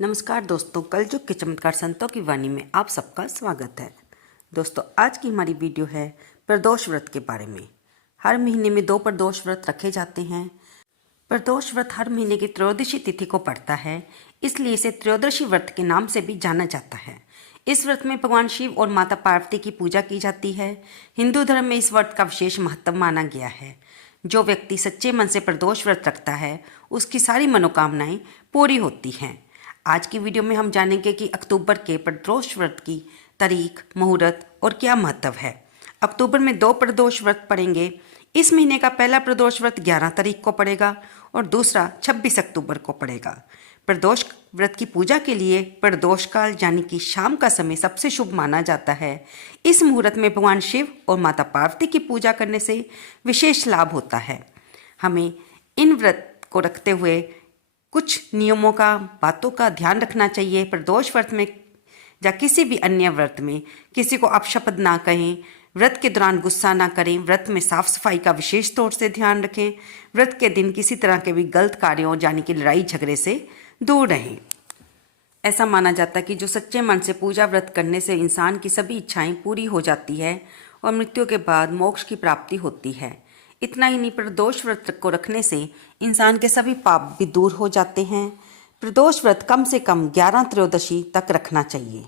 नमस्कार दोस्तों, कलयुग के चमत्कार संतों की वाणी में आप सबका स्वागत है। दोस्तों, आज की हमारी वीडियो है प्रदोष व्रत के बारे में। हर महीने में 2 प्रदोष व्रत रखे जाते हैं। प्रदोष व्रत हर महीने की त्रयोदशी तिथि को पड़ता है, इसलिए इसे त्रयोदशी व्रत के नाम से भी जाना जाता है। इस व्रत में भगवान शिव और माता पार्वती की पूजा की जाती है। हिंदू धर्म में इस व्रत का विशेष महत्व माना गया है। जो व्यक्ति सच्चे मन से प्रदोष व्रत रखता है, उसकी सारी मनोकामनाएं पूरी होती हैं। आज की वीडियो में हम जानेंगे कि अक्टूबर के प्रदोष व्रत की तारीख, मुहूर्त और क्या महत्व है। अक्टूबर में 2 प्रदोष व्रत पड़ेंगे। इस महीने का पहला प्रदोष व्रत 11 तारीख को पड़ेगा और दूसरा 26 अक्टूबर को पड़ेगा। प्रदोष व्रत की पूजा के लिए प्रदोष काल यानी कि शाम का समय सबसे शुभ माना जाता है। इस मुहूर्त में भगवान शिव और माता पार्वती की पूजा करने से विशेष लाभ होता है। हमें इन व्रत को रखते हुए कुछ नियमों का, बातों का ध्यान रखना चाहिए। प्रदोष व्रत में या किसी भी अन्य व्रत में किसी को अपशब्द ना कहें, व्रत के दौरान गुस्सा ना करें, व्रत में साफ सफाई का विशेष तौर से ध्यान रखें, व्रत के दिन किसी तरह के भी गलत कार्यों यानी कि लड़ाई झगड़े से दूर रहें। ऐसा माना जाता है कि जो सच्चे मन से पूजा व्रत करने से इंसान की सभी इच्छाएं पूरी हो जाती है और मृत्यु के बाद मोक्ष की प्राप्ति होती है। इतना ही नहीं, प्रदोष व्रत को रखने से इंसान के सभी पाप भी दूर हो जाते हैं। प्रदोष व्रत कम से कम 11 त्रयोदशी तक रखना चाहिए।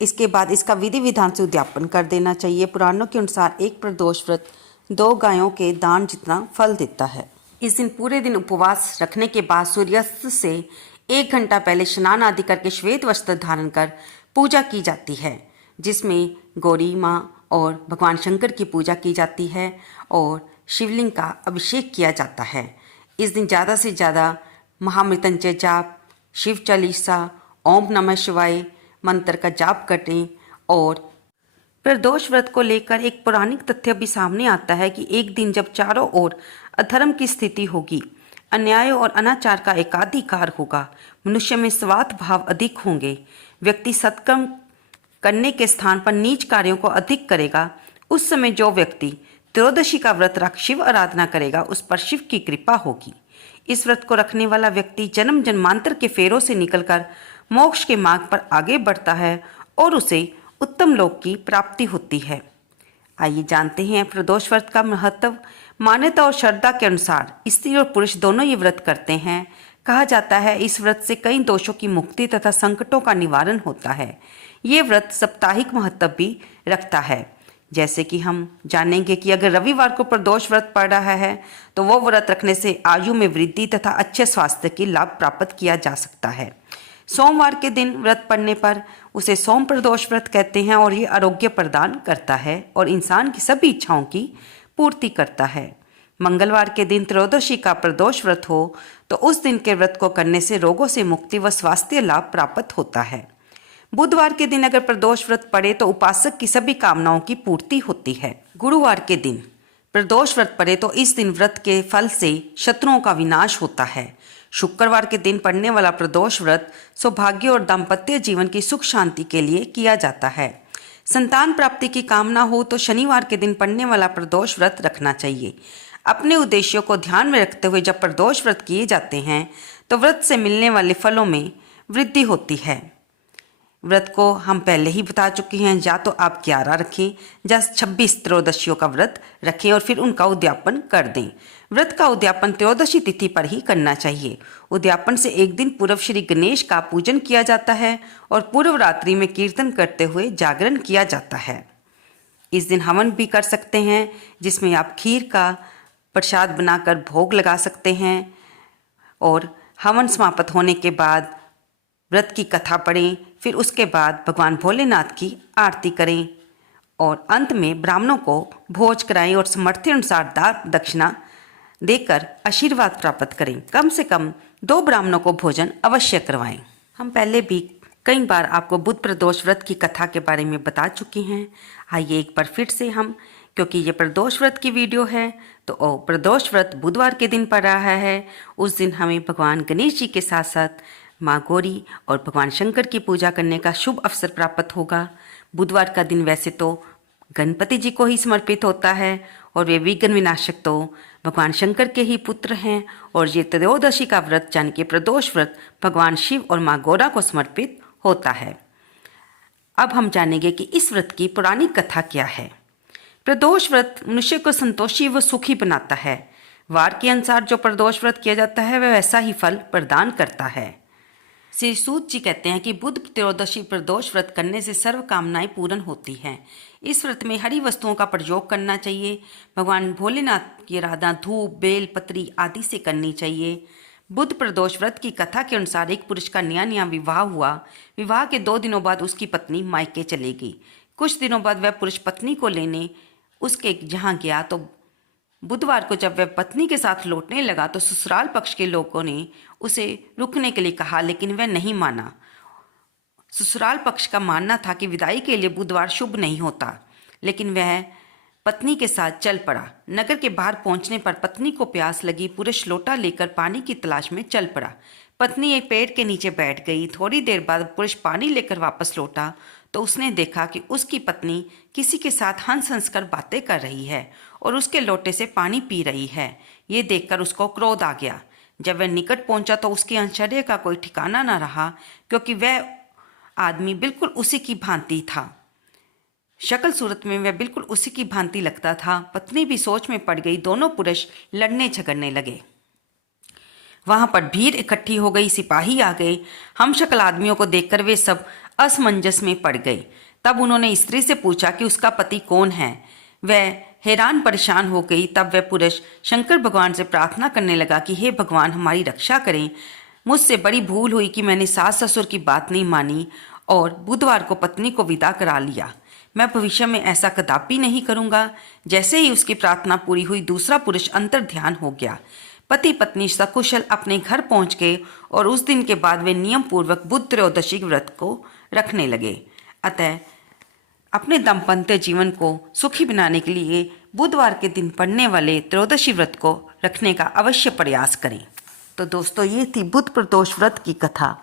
इसके बाद इसका विधि विधान से उद्यापन कर देना चाहिए। पुराणों के अनुसार एक प्रदोष व्रत 2 गायों के दान जितना फल देता है। इस दिन पूरे दिन उपवास रखने के बाद सूर्यास्त से 1 घंटा पहले स्नान आदि करके श्वेत वस्त्र धारण कर पूजा की जाती है, जिसमें गौरी माँ और भगवान शंकर की पूजा की जाती है और शिवलिंग का अभिषेक किया जाता है। इस दिन ज़्यादा से ज़्यादा महामृत्युंजय जाप, शिव चालीसा, ओम नमः शिवाय मंत्र का जाप करें। और प्रदोष व्रत को लेकर एक पौराणिक तथ्य भी सामने आता है कि एक दिन जब चारों ओर अधर्म की स्थिति होगी, अन्याय और अनाचार का एकाधिकार होगा, मनुष्य में स्वार्थ भाव अधिक होंगे, व्यक्ति सत्कर्म करने के स्थान पर नीच कार्यों को अधिक करेगा, उस समय जो व्यक्ति त्रयोदशी का व्रत रख शिव आराधना करेगा, उस पर शिव की कृपा होगी। इस व्रत को रखने वाला व्यक्ति जन्म जन्मांतर के फेरों से निकलकर मोक्ष के मार्ग पर आगे बढ़ता है और उसे उत्तम लोक की प्राप्ति होती है। आइए जानते हैं प्रदोष व्रत का महत्व। मान्यता और श्रद्धा के अनुसार स्त्री और पुरुष दोनों ये व्रत करते हैं। कहा जाता है इस व्रत से कई दोषों की मुक्ति तथा संकटों का निवारण होता है। ये व्रत साप्ताहिक महत्व भी रखता है। जैसे कि हम जानेंगे कि अगर रविवार को प्रदोष व्रत पड़ रहा है तो वो व्रत रखने से आयु में वृद्धि तथा अच्छे स्वास्थ्य की लाभ प्राप्त किया जा सकता है। सोमवार के दिन व्रत पड़ने पर उसे सोम प्रदोष व्रत कहते हैं और ये आरोग्य प्रदान करता है और इंसान की सभी इच्छाओं की पूर्ति करता है। मंगलवार के दिन त्रयोदशी का प्रदोष व्रत हो तो उस दिन के व्रत को करने से रोगों से मुक्ति व स्वास्थ्य लाभ प्राप्त होता है। बुधवार के दिन अगर प्रदोष व्रत पड़े तो उपासक की सभी कामनाओं की पूर्ति होती है। गुरुवार के दिन प्रदोष व्रत पड़े तो इस दिन व्रत के फल से शत्रुओं का विनाश होता है। शुक्रवार के दिन पड़ने वाला प्रदोष व्रत सौभाग्य और दाम्पत्य जीवन की सुख शांति के लिए किया जाता है। संतान प्राप्ति की कामना हो तो शनिवार के दिन पड़ने वाला प्रदोष व्रत रखना चाहिए। अपने उद्देश्यों को ध्यान में रखते हुए जब प्रदोष व्रत किए जाते हैं तो व्रत से मिलने वाले फलों में वृद्धि होती है। व्रत को हम पहले ही बता चुके हैं, या तो आप 11 रखें या 26 त्रयोदशियों का व्रत रखें और फिर उनका उद्यापन कर दें। व्रत का उद्यापन त्रयोदशी तिथि पर ही करना चाहिए। उद्यापन से एक दिन पूर्व श्री गणेश का पूजन किया जाता है और पूर्व रात्रि में कीर्तन करते हुए जागरण किया जाता है। इस दिन हवन भी कर सकते हैं, जिसमें आप खीर का प्रसाद बनाकर भोग लगा सकते हैं और हवन समाप्त होने के बाद व्रत की कथा पढ़ें। फिर उसके बाद भगवान भोलेनाथ की आरती करें और अंत में ब्राह्मणों को भोज कराएं और सामर्थ्य अनुसार दान दक्षिणा देकर आशीर्वाद प्राप्त करें। कम से कम 2 ब्राह्मणों को भोजन अवश्य करवाएं। हम पहले भी कई बार आपको बुध प्रदोष व्रत की कथा के बारे में बता चुके हैं। आइए एक बार फिर से हम, क्योंकि ये प्रदोष व्रत की वीडियो है तो प्रदोष व्रत बुधवार के दिन पड़ रहा है। उस दिन हमें भगवान गणेश जी के साथ साथ माँ गौरी और भगवान शंकर की पूजा करने का शुभ अवसर प्राप्त होगा। बुधवार का दिन वैसे तो गणपति जी को ही समर्पित होता है और वे विघ्न विनाशक तो भगवान शंकर के ही पुत्र हैं। और ये त्रयोदशी का व्रत यानी कि प्रदोष व्रत भगवान शिव और माँ गौरा को समर्पित होता है। अब हम जानेंगे कि इस व्रत की पौराणिक कथा क्या है। प्रदोष व्रत मनुष्य को संतोषी व सुखी बनाता है। वार के अनुसार जो प्रदोष व्रत किया जाता है वह वैसा ही फल प्रदान करता है। श्री सूत जी कहते हैं कि बुध त्रयोदशी प्रदोष व्रत करने से सर्व कामनाएं पूर्ण होती हैं। इस व्रत में हरी वस्तुओं का प्रयोग करना चाहिए। भगवान भोलेनाथ की आराधना धूप, बेल पत्री आदि से करनी चाहिए। बुध प्रदोष व्रत की कथा के अनुसार एक पुरुष का नया विवाह हुआ। विवाह के 2 दिनों बाद उसकी पत्नी मायके चली गई। कुछ दिनों बाद वह पुरुष पत्नी को लेने उसके जहाँ गया तो बुधवार को जब वह पत्नी के साथ लौटने लगा तो ससुराल पक्ष के लोगों ने उसे रुकने के लिए कहा, लेकिन वह नहीं माना। ससुराल पक्ष का मानना था कि विदाई के लिए बुधवार शुभ नहीं होता, लेकिन वह पत्नी के साथ चल पड़ा। नगर के बाहर पहुंचने पर पत्नी को प्यास लगी। पुरुष लोटा लेकर पानी की तलाश में चल पड़ा। पत्नी एक पेड़ के नीचे बैठ गई। थोड़ी देर बाद पुरुष पानी लेकर वापस लौटा तो उसने देखा कि उसकी पत्नी किसी के साथ हंस हंस कर बातें कर रही है और उसके लोटे से पानी पी रही है। ये देखकर उसको क्रोध आ गया। जब वह निकट पहुंचा तो उसके आश्चर्य का कोई ठिकाना न रहा, क्योंकि वह आदमी बिल्कुल उसी की भांति था। शक्ल सूरत में वह बिल्कुल उसी की भांति लगता था। पत्नी भी सोच में पड़ गई। दोनों पुरुष लड़ने झगड़ने लगे। वहां पर भीड़ इकट्ठी हो गई। सिपाही आ गए। हम शक्ल आदमियों को देखकर वे सब असमंजस में पड़ गए। तब उन्होंने स्त्री से पूछा कि उसका पति कौन है। वह हैरान परेशान हो गई। तब वह पुरुष शंकर भगवान से प्रार्थना करने लगा कि हे भगवान, हमारी रक्षा करें। मुझसे बड़ी भूल हुई कि मैंने सास ससुर की बात नहीं मानी और बुधवार को पत्नी को विदा करा लिया। मैं भविष्य में ऐसा कदापि नहीं करूंगा। जैसे ही उसकी प्रार्थना पूरी हुई, दूसरा पुरुष अंतर ध्यान हो गया। पति पत्नी सकुशल अपने घर पहुंच गए और उस दिन के बाद वे नियम पूर्वक बुध त्रयोदशी व्रत को रखने लगे। अतः अपने दाम्पत्य जीवन को सुखी बनाने के लिए बुधवार के दिन पड़ने वाले त्रयोदशी व्रत को रखने का अवश्य प्रयास करें। तो दोस्तों, ये थी बुध प्रदोष व्रत की कथा।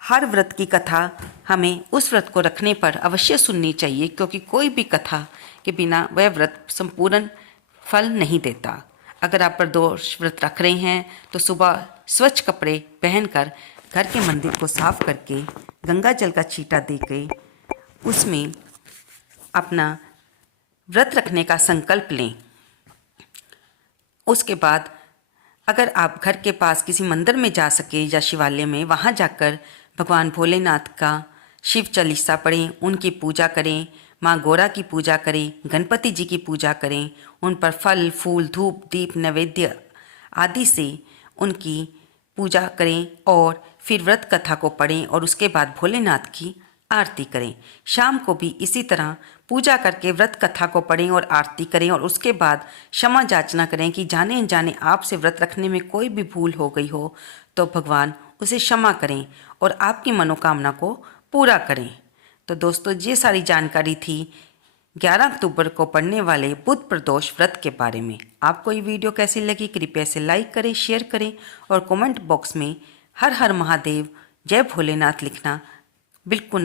हर व्रत की कथा हमें उस व्रत को रखने पर अवश्य सुननी चाहिए, क्योंकि कोई भी कथा के बिना वह व्रत संपूर्ण फल नहीं देता। अगर आप प्रदोष व्रत रख रहे हैं तो सुबह स्वच्छ कपड़े पहनकर घर के मंदिर को साफ करके गंगा जल का छींटा देके उसमें अपना व्रत रखने का संकल्प लें। उसके बाद अगर आप घर के पास किसी मंदिर में जा सके या शिवालय में, वहाँ जाकर भगवान भोलेनाथ का शिव चालीसा पढ़ें, उनकी पूजा करें, माँ गौरा की पूजा करें, गणपति जी की पूजा करें, उन पर फल फूल धूप दीप नैवेद्य आदि से उनकी पूजा करें और फिर व्रत कथा को पढ़ें और उसके बाद भोलेनाथ की आरती करें। शाम को भी इसी तरह पूजा करके व्रत कथा को पढ़ें और आरती करें और उसके बाद क्षमा याचना करें कि जाने अनजाने आपसे व्रत रखने में कोई भी भूल हो गई हो तो भगवान उसे क्षमा करें और आपकी मनोकामना को पूरा करें। तो दोस्तों, ये सारी जानकारी थी 11 अक्टूबर को पड़ने वाले बुध प्रदोष व्रत के बारे में। आपको ये वीडियो कैसी लगी कृपया इसे लाइक करें, शेयर करें और कमेंट बॉक्स में हर हर महादेव जय भोलेनाथ लिखना बिल्कुल ना